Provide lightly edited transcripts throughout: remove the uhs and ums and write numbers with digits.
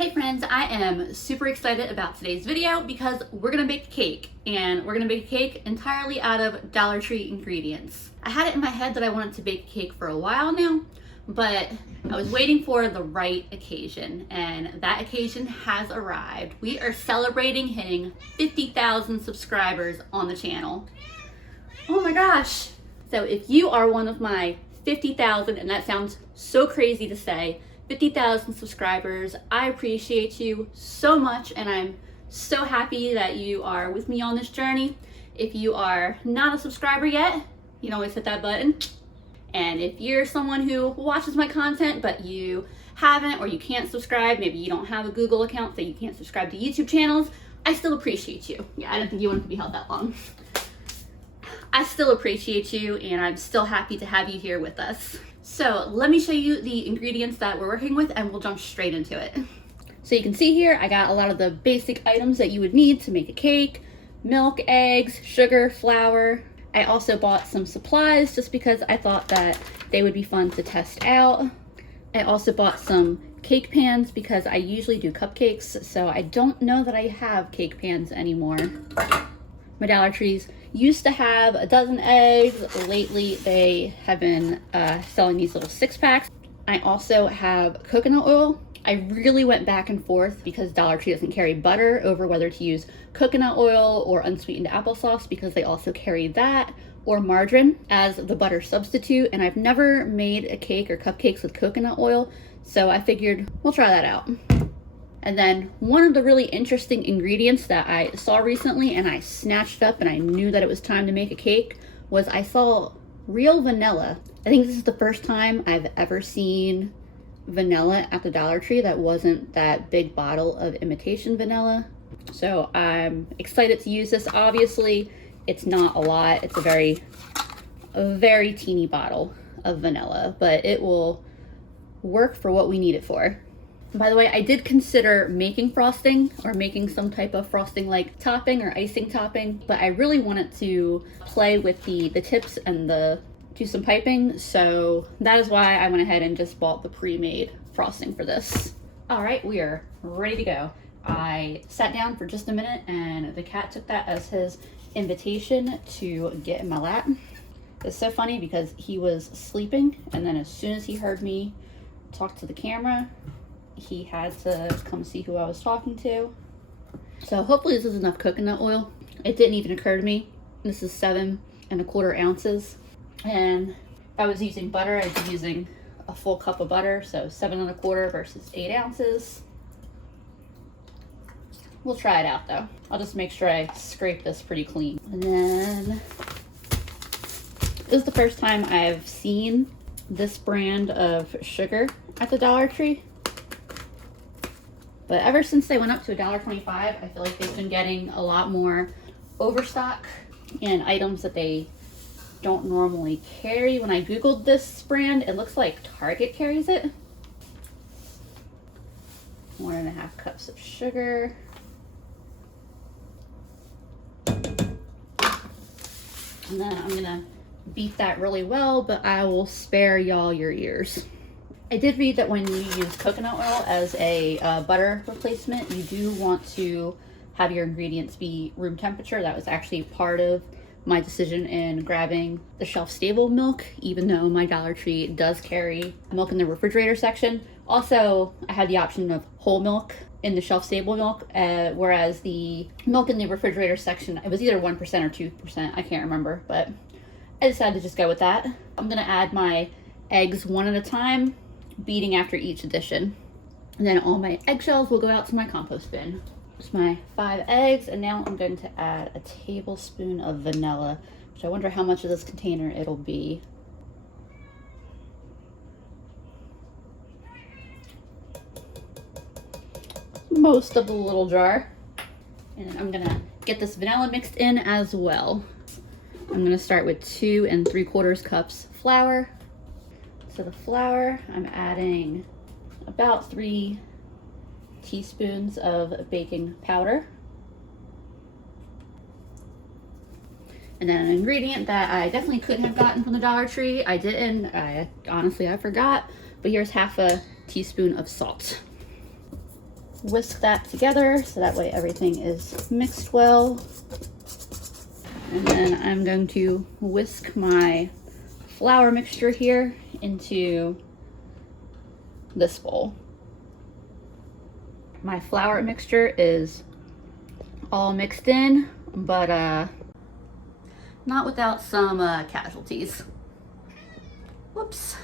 Hey friends, I am super excited about today's video because we're gonna bake a cake, and we're gonna bake a cake entirely out of Dollar Tree ingredients. I had it in my head that I wanted to bake a cake for a while now, but I was waiting for the right occasion, and that occasion has arrived. We are celebrating hitting 50,000 subscribers on the channel. Oh my gosh. So if you are one of my 50,000, and that sounds so crazy to say, 50,000 subscribers, I appreciate you so much, and I'm so happy that you are with me on this journey. If you are not a subscriber yet, you can always hit that button. And if you're someone who watches my content but you haven't or you can't subscribe, maybe you don't have a Google account so you can't subscribe to YouTube channels, I still appreciate you. Yeah, I didn't think you wanted to be held that long. I still appreciate you, and I'm still happy to have you here with us. So let me show you the ingredients that we're working with, and we'll jump straight into it. So you can see here, I got a lot of the basic items that you would need to make a cake: milk, eggs, sugar, flour. I also bought some supplies just because I thought that they would be fun to test out. I also bought some cake pans because I usually do cupcakes, so I don't know that I have cake pans anymore. My Dollar Trees used to have a dozen eggs. Lately, they have been selling these little 6-packs. I also have coconut oil. I really went back and forth because Dollar Tree doesn't carry butter over whether to use coconut oil or unsweetened applesauce, because they also carry that, or margarine as the butter substitute. And I've never made a cake or cupcakes with coconut oil, so I figured we'll try that out. And then one of the really interesting ingredients that I saw recently and I snatched up and I knew that it was time to make a cake was I saw real vanilla. I think this is the first time I've ever seen vanilla at the Dollar Tree that wasn't that big bottle of imitation vanilla. So I'm excited to use this. Obviously, it's not a lot. It's a very teeny bottle of vanilla, but it will work for what we need it for. By the way, I did consider making frosting or making some type of frosting like topping or icing topping, but I really wanted to play with the tips and do some piping, so that is why I went ahead and just bought the pre-made frosting for this. All right, we are ready to go. I sat down for just a minute and the cat took that as his invitation to get in my lap. It's so funny because he was sleeping, and then as soon as he heard me talk to the camera, he had to come see who I was talking to. So hopefully this is enough coconut oil. It didn't even occur to me. This is 7¼ ounces. And if I was using butter, I'd be using a full cup of butter. So 7¼ versus 8 ounces. We'll try it out though. I'll just make sure I scrape this pretty clean. And then this is the first time I've seen this brand of sugar at the Dollar Tree. But ever since they went up to $1.25, I feel like they've been getting a lot more overstock in items that they don't normally carry. When I Googled this brand, it looks like Target carries it. 1½ cups of sugar. And then I'm gonna beat that really well, but I will spare y'all your ears. I did read that when you use coconut oil as a butter replacement, you do want to have your ingredients be room temperature. That was actually part of my decision in grabbing the shelf-stable milk, even though my Dollar Tree does carry milk in the refrigerator section. Also, I had the option of whole milk in the shelf-stable milk, whereas the milk in the refrigerator section, it was either 1% or 2%, I can't remember, but I decided to just go with that. I'm gonna add my eggs one at a time, beating after each addition. And then all my eggshells will go out to my compost bin. Just my 5 eggs, and now I'm going to add a tablespoon of vanilla, which I wonder how much of this container it'll be. Most of the little jar. And I'm gonna get this vanilla mixed in as well. I'm gonna start with 2 3/4 cups flour. So the flour, I'm adding about 3 teaspoons of baking powder. And then an ingredient that I definitely couldn't have gotten from the Dollar Tree, honestly, I forgot, but here's 1/2 teaspoon of salt. whisk that together so that way everything is mixed well. And then I'm going to whisk my flour mixture here into this bowl. My flour mixture is all mixed in, but not without some casualties. Whoops.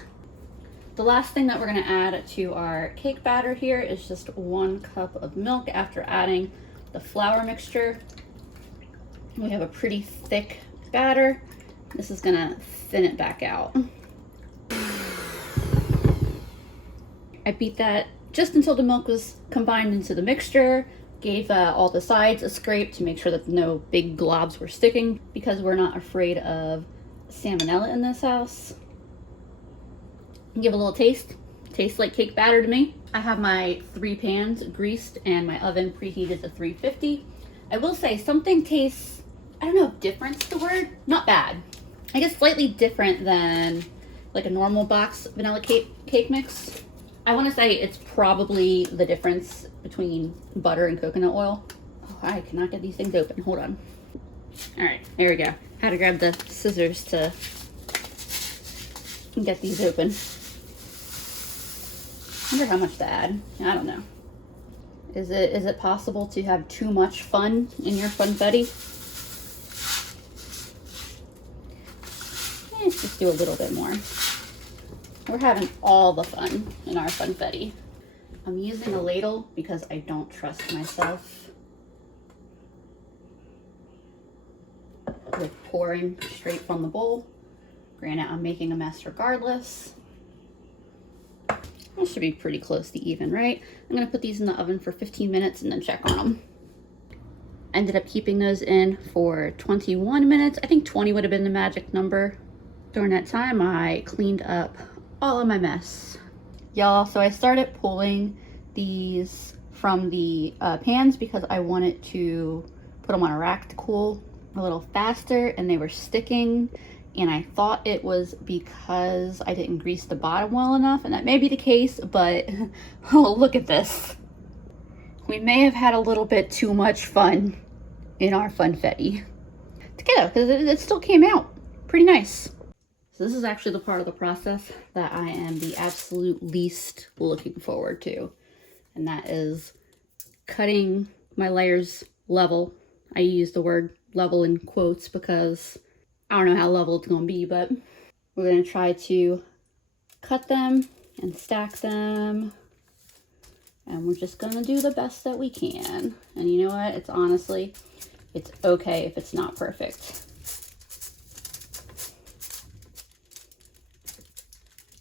The last thing that we're going to add to our cake batter here is just 1 cup of milk after adding the flour mixture. We have a pretty thick batter. This is going to thin it back out. I beat that just until the milk was combined into the mixture. Gave all the sides a scrape to make sure that no big globs were sticking, because we're not afraid of salmonella in this house. Give a little taste. Tastes like cake batter to me. I have my 3 pans greased and my oven preheated to 350. I will say something tastes, I don't know if different's the word, not bad. I guess slightly different than like a normal box vanilla cake mix. I want to say it's probably the difference between butter and coconut oil. Oh, I cannot get these things open. Hold on. All right, there we go. Had to grab the scissors to get these open. I wonder how much to add. I don't know. Is it possible to have too much fun in your funfetti? Let's just do a little bit more. We're having all the fun in our funfetti. I'm using a ladle because I don't trust myself with pouring straight from the bowl. Granted, I'm making a mess regardless. That should be pretty close to even, right? I'm gonna put these in the oven for 15 minutes and then check on them. Ended up keeping those in for 21 minutes. I think 20 would have been the magic number. During that time, I cleaned up all of my mess. Y'all, so I started pulling these from the pans because I wanted to put them on a rack to cool a little faster, and they were sticking. And I thought it was because I didn't grease the bottom well enough, and that may be the case, but oh, look at this. We may have had a little bit too much fun in our funfetti. It's good, because it still came out pretty nice. So this is actually the part of the process that I am the absolute least looking forward to, and that is cutting my layers level. I use the word level in quotes because I don't know how level it's going to be, but we're going to try to cut them and stack them, and we're just going to do the best that we can. And you know what? It's honestly, it's okay if it's not perfect.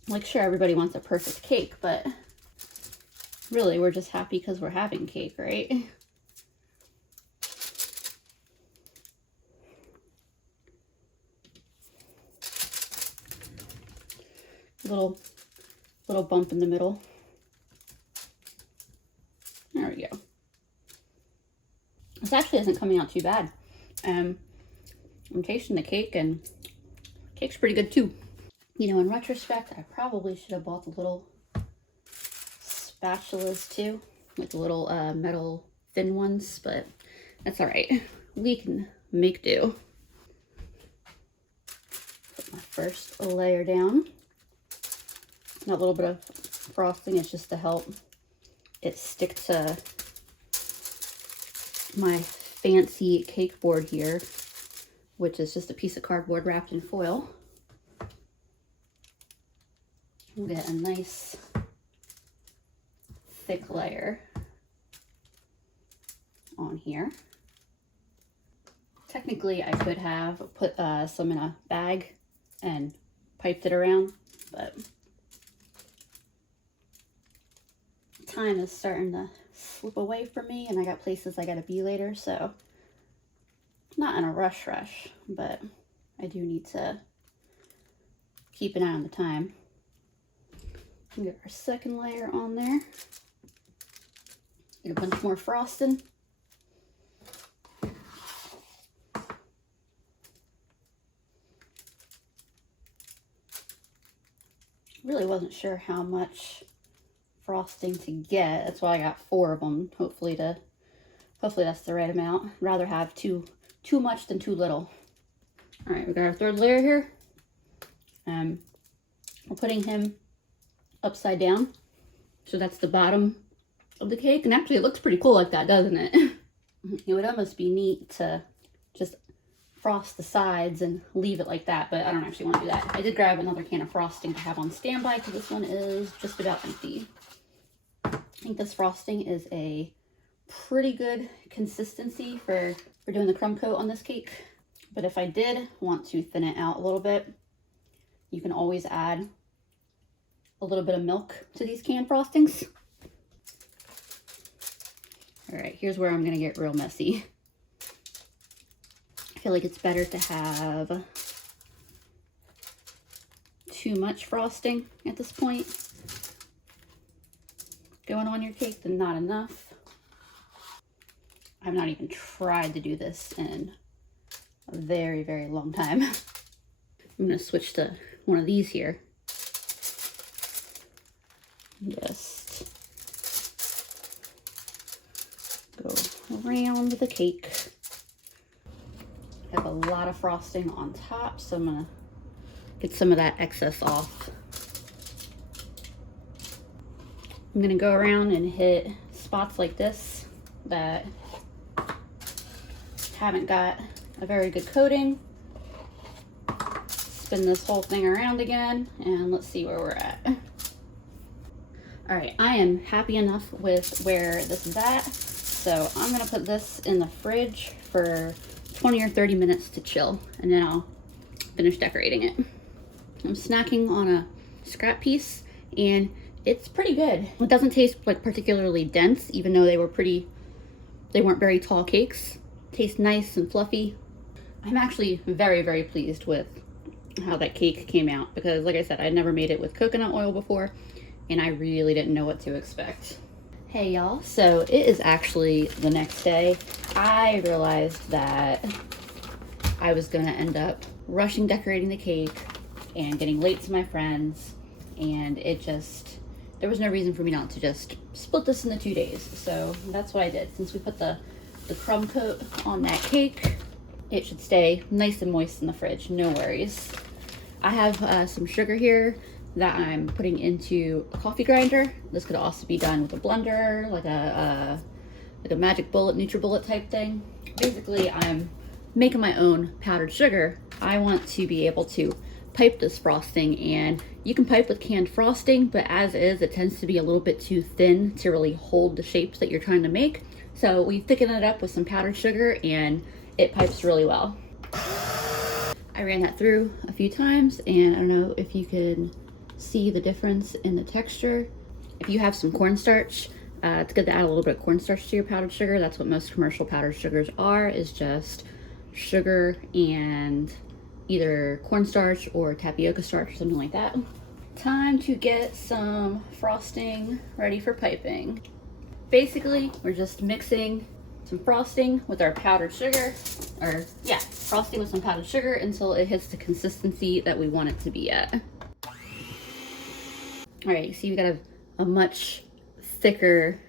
Like, sure, everybody wants a perfect cake, but really, we're just happy because we're having cake, right? Little bump in the middle. There we go. This actually isn't coming out too bad. I'm tasting the cake, and cake's pretty good too. You know, in retrospect, I probably should have bought the little spatulas too, like the little metal thin ones, but that's all right. We can make do. Put my first layer down. That little bit of frosting is just to help it stick to my fancy cake board here, which is just a piece of cardboard wrapped in foil. We'll get a nice thick layer on here. Technically, I could have put some in a bag and piped it around, but time is starting to slip away from me, and I got places I gotta be later, so not in a rush, but I do need to keep an eye on the time. We'll get our second layer on there. Get a bunch more frosting. Really wasn't sure how much frosting to get. That's why I got 4 of them. Hopefully that's the right amount. I'd rather have too much than too little. All right, we got our 3rd layer here. We're putting him upside down. So that's the bottom of the cake. And actually it looks pretty cool like that, doesn't it? It would almost be neat to just frost the sides and leave it like that, but I don't actually want to do that. I did grab another can of frosting to have on standby because this one is just about empty. I think this frosting is a pretty good consistency for doing the crumb coat on this cake. But if I did want to thin it out a little bit, you can always add a little bit of milk to these canned frostings. All right, here's where I'm gonna get real messy. I feel like it's better to have too much frosting at this point going on your cake than not enough. I've not even tried to do this in a very, very long time. I'm gonna switch to one of these here. Just go around the cake. I have a lot of frosting on top, so I'm gonna get some of that excess off. I'm gonna go around and hit spots like this that haven't got a very good coating. Spin this whole thing around again, and let's see where we're at. All right, I am happy enough with where this is at. So I'm gonna put this in the fridge for 20 or 30 minutes to chill, and then I'll finish decorating it. I'm snacking on a scrap piece, and it's pretty good. It doesn't taste like particularly dense, even though they weren't very tall cakes. Tastes nice and fluffy. I'm actually very, very pleased with how that cake came out, because like I said, I'd never made it with coconut oil before, and I really didn't know what to expect. Hey y'all, so it is actually the next day. I realized that I was gonna end up rushing decorating the cake and getting late to my friends, and there was no reason for me not to just split this into 2 days. So that's what I did. Since we put the crumb coat on that cake, it should stay nice and moist in the fridge, no worries. I have some sugar here that I'm putting into a coffee grinder. This could also be done with a blender, like a Magic Bullet, NutriBullet type thing. Basically, I'm making my own powdered sugar. I want to be able to pipe this frosting, and you can pipe with canned frosting, but as is, it tends to be a little bit too thin to really hold the shapes that you're trying to make. So we thicken it up with some powdered sugar, and it pipes really well. I ran that through a few times, and I don't know if you can see the difference in the texture. If you have some cornstarch, it's good to add a little bit of cornstarch to your powdered sugar. That's what most commercial powdered sugars are, is just sugar and either cornstarch or tapioca starch or something like that. Time to get some frosting ready for piping. Basically, we're just mixing some frosting with our powdered sugar, frosting with some powdered sugar until it hits the consistency that we want it to be at. All right, see, we got a much thicker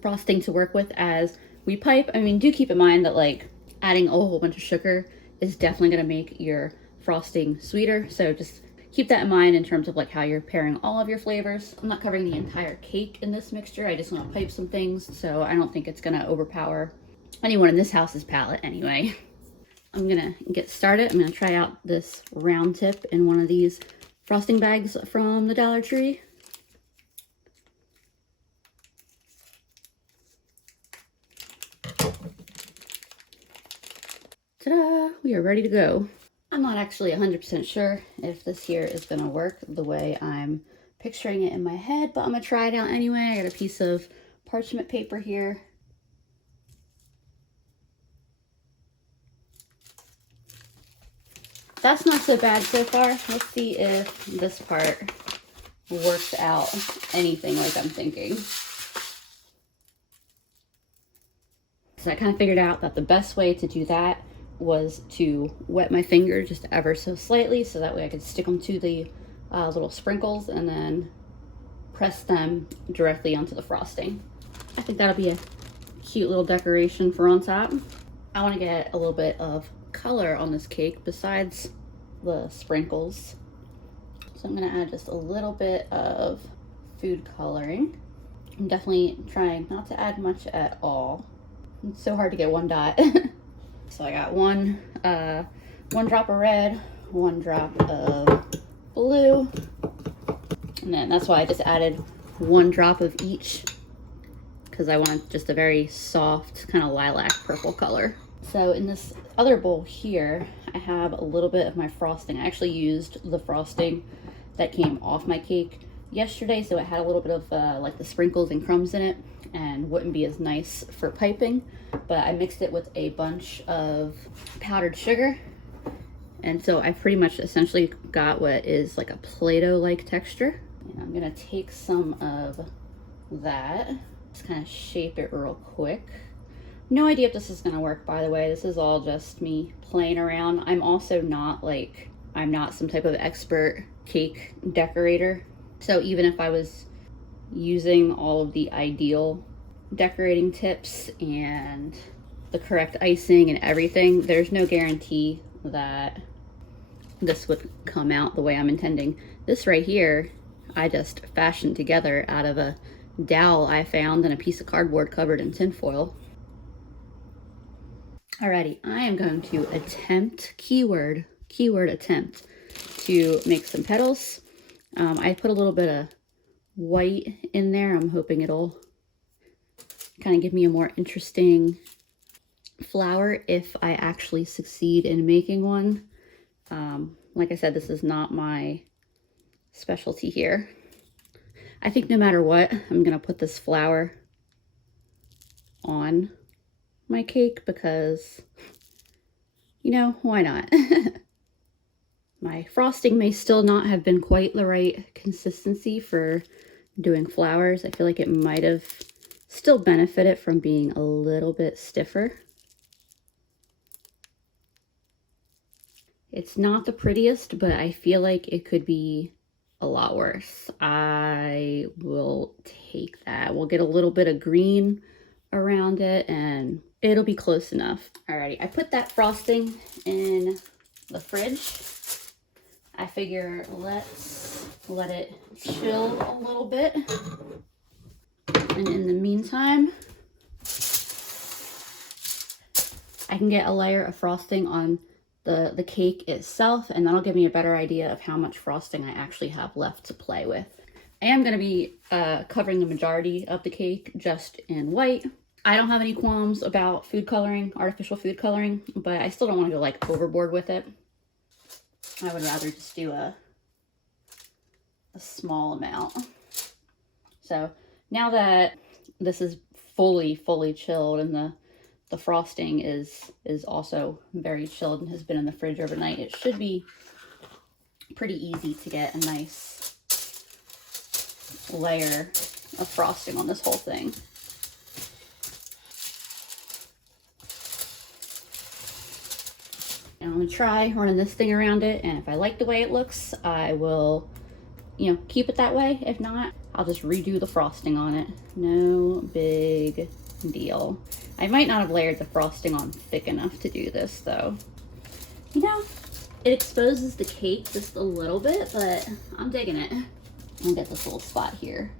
frosting to work with as we pipe. I mean, do keep in mind that like adding a whole bunch of sugar is definitely gonna make your frosting sweeter. So just keep that in mind in terms of like how you're pairing all of your flavors. I'm not covering the entire cake in this mixture. I just want to pipe some things, so I don't think it's gonna overpower anyone in this house's palate anyway. I'm gonna get started. I'm gonna try out this round tip in one of these frosting bags from the Dollar Tree. Ta-da! We are ready to go. I'm not actually 100% sure if this here is gonna work the way I'm picturing it in my head, but I'm gonna try it out anyway. I got a piece of parchment paper here. That's not so bad so far. Let's see if this part works out anything like I'm thinking. So I kind of figured out that the best way to do that was to wet my finger just ever so slightly, so that way I could stick them to the little sprinkles and then press them directly onto the frosting. I think that'll be a cute little decoration for on top. I want to get a little bit of color on this cake besides the sprinkles. So I'm going to add just a little bit of food coloring. I'm definitely trying not to add much at all. It's so hard to get one dot. So I got one drop of red, 1 drop of blue, and then that's why I just added 1 drop of each, because I want just a very soft kind of lilac purple color. So in this other bowl here, I have a little bit of my frosting. I actually used the frosting that came off my cake yesterday, so it had a little bit of like the sprinkles and crumbs in it and wouldn't be as nice for piping, but I mixed it with a bunch of powdered sugar, and so I pretty much essentially got what is like a Play-Doh like texture. And I'm gonna take some of that, just kind of shape it real quick. No idea if this is gonna work, by the way. This is all just me playing around. I'm also not like, I'm not some type of expert cake decorator. So even if I was using all of the ideal decorating tips and the correct icing and everything, there's no guarantee that this would come out the way I'm intending. This right here, I just fashioned together out of a dowel I found and a piece of cardboard covered in tinfoil. Alrighty, I am going to attempt, keyword attempt, to make some petals. I put a little bit of white in there. I'm hoping it'll kind of give me a more interesting flower if I actually succeed in making one. Like I said, this is not my specialty here. I think no matter what, I'm gonna put this flower on my cake because, you know, why not? My frosting may still not have been quite the right consistency for doing flowers. I feel like it might have still benefited from being a little bit stiffer. It's not the prettiest, but I feel like it could be a lot worse. I will take that. We'll get a little bit of green around it and it'll be close enough. Alrighty, I put that frosting in the fridge. I figure let's let it chill a little bit. And in the meantime, I can get a layer of frosting on the cake itself, and that'll give me a better idea of how much frosting I actually have left to play with. I am going to be covering the majority of the cake just in white. I don't have any qualms about food coloring, artificial food coloring, but I still don't want to go like overboard with it. I would rather just do a small amount. So now that this is fully chilled and the frosting is also very chilled and has been in the fridge overnight, it should be pretty easy to get a nice layer of frosting on this whole thing. And I'm gonna try running this thing around it, and if I like the way it looks, I will, you know, keep it that way. If not, I'll just redo the frosting on it. No big deal. I might not have layered the frosting on thick enough to do this though. You know, it exposes the cake just a little bit, but I'm digging it. I'll get this little spot here.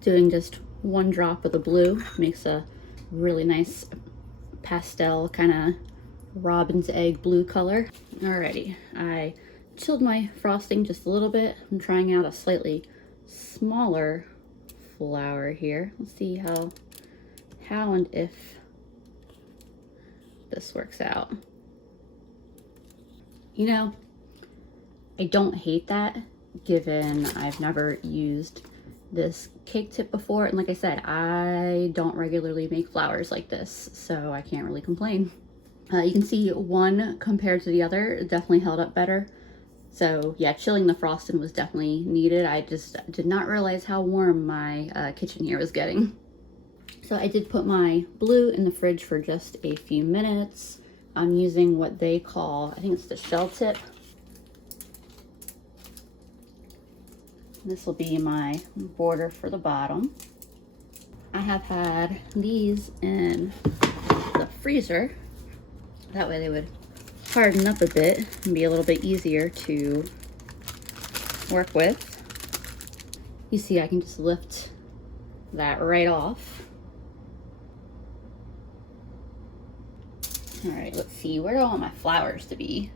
Doing just 1 drop of the blue makes a really nice pastel kind of robin's egg blue color. Alrighty, I chilled my frosting just a little bit. I'm trying out a slightly smaller flower here. Let's see how and if this works out. You know, I don't hate that, given I've never used this cake tip before, and like I said, I don't regularly make flowers like this, so I can't really complain. You can see one compared to the other definitely held up better. So yeah, chilling the frosting was definitely needed. I just did not realize how warm my kitchen here was getting. So I did put my blue in the fridge for just a few minutes. I'm using what they call, I think it's the shell tip. This will be my border for the bottom. I have had these in the freezer. That way they would harden up a bit and be a little bit easier to work with. You see, I can just lift that right off. All right, let's see, where do I want my flowers to be?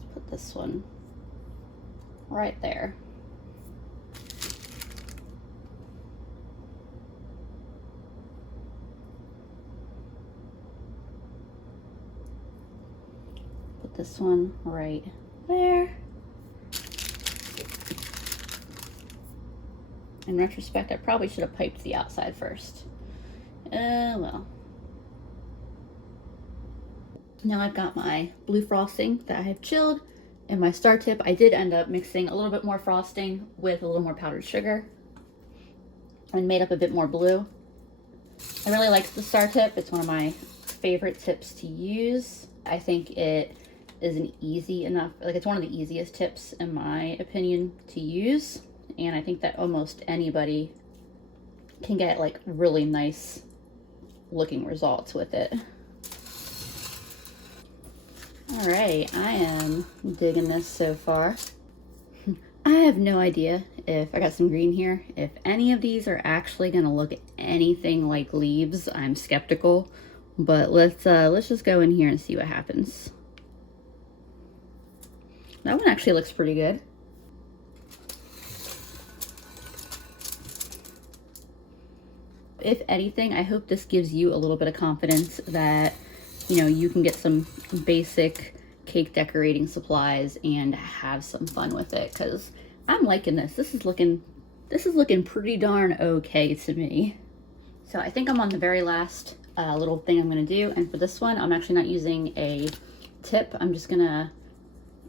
Let's put this one right there. Put this one right there. In retrospect, I probably should have piped the outside first. Well. Now I've got my blue frosting that I have chilled, and my star tip. I did end up mixing a little bit more frosting with a little more powdered sugar and made up a bit more blue. I really like the star tip. It's one of my favorite tips to use. I think it is an easy enough, like it's one of the easiest tips in my opinion to use. And I think that almost anybody can get like really nice looking results with it. All right, I am digging this so far. I have no idea if I got some green here, if any of these are actually gonna look anything like leaves. I'm skeptical, but let's just go in here and see what happens. That one actually looks pretty good. If anything, I hope this gives you a little bit of confidence that, you know, you can get some basic cake decorating supplies and have some fun with it, because I'm liking this. This is looking pretty darn okay to me. So I think I'm on the very last little thing I'm gonna do, and for this one, I'm actually not using a tip. I'm just gonna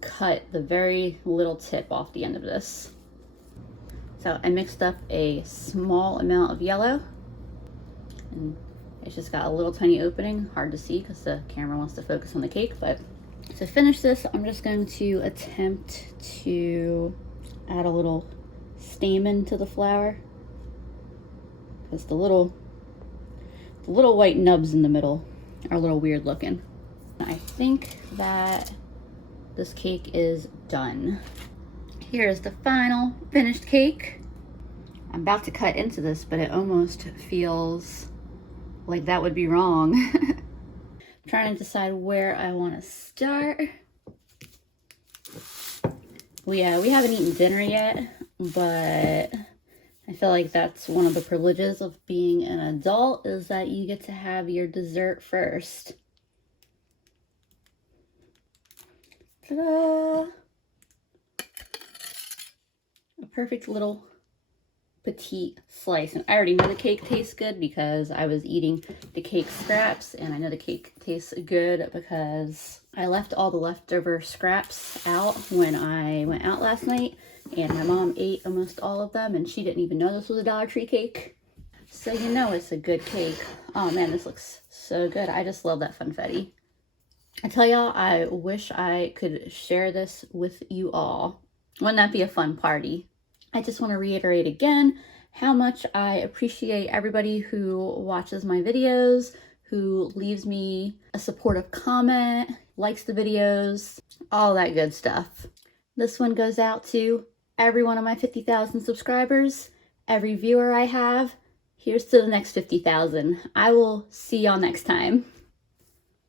cut the very little tip off the end of this. So I mixed up a small amount of yellow, and it's just got a little tiny opening, hard to see because the camera wants to focus on the cake. But to finish this, I'm just going to attempt to add a little stamen to the flower, because the little white nubs in the middle are a little weird looking. I think that this cake is done. Here's the final finished cake. I'm about to cut into this, but it almost feels like that would be wrong. I'm trying to decide where I want to start. We haven't eaten dinner yet, but I feel like that's one of the privileges of being an adult, is that you get to have your dessert first. Ta-da! A perfect little petite slice. And I already know the cake tastes good because I was eating the cake scraps, and I know the cake tastes good because I left all the leftover scraps out when I went out last night, and my mom ate almost all of them, and she didn't even know this was a Dollar Tree cake. So you know it's a good cake. Oh man, this looks so good. I just love that funfetti. I tell y'all, I wish I could share this with you all. Wouldn't that be a fun party? I just want to reiterate again how much I appreciate everybody who watches my videos, who leaves me a supportive comment, likes the videos, all that good stuff. This one goes out to every one of my 50,000 subscribers, every viewer I have. Here's to the next 50,000. I will see y'all next time.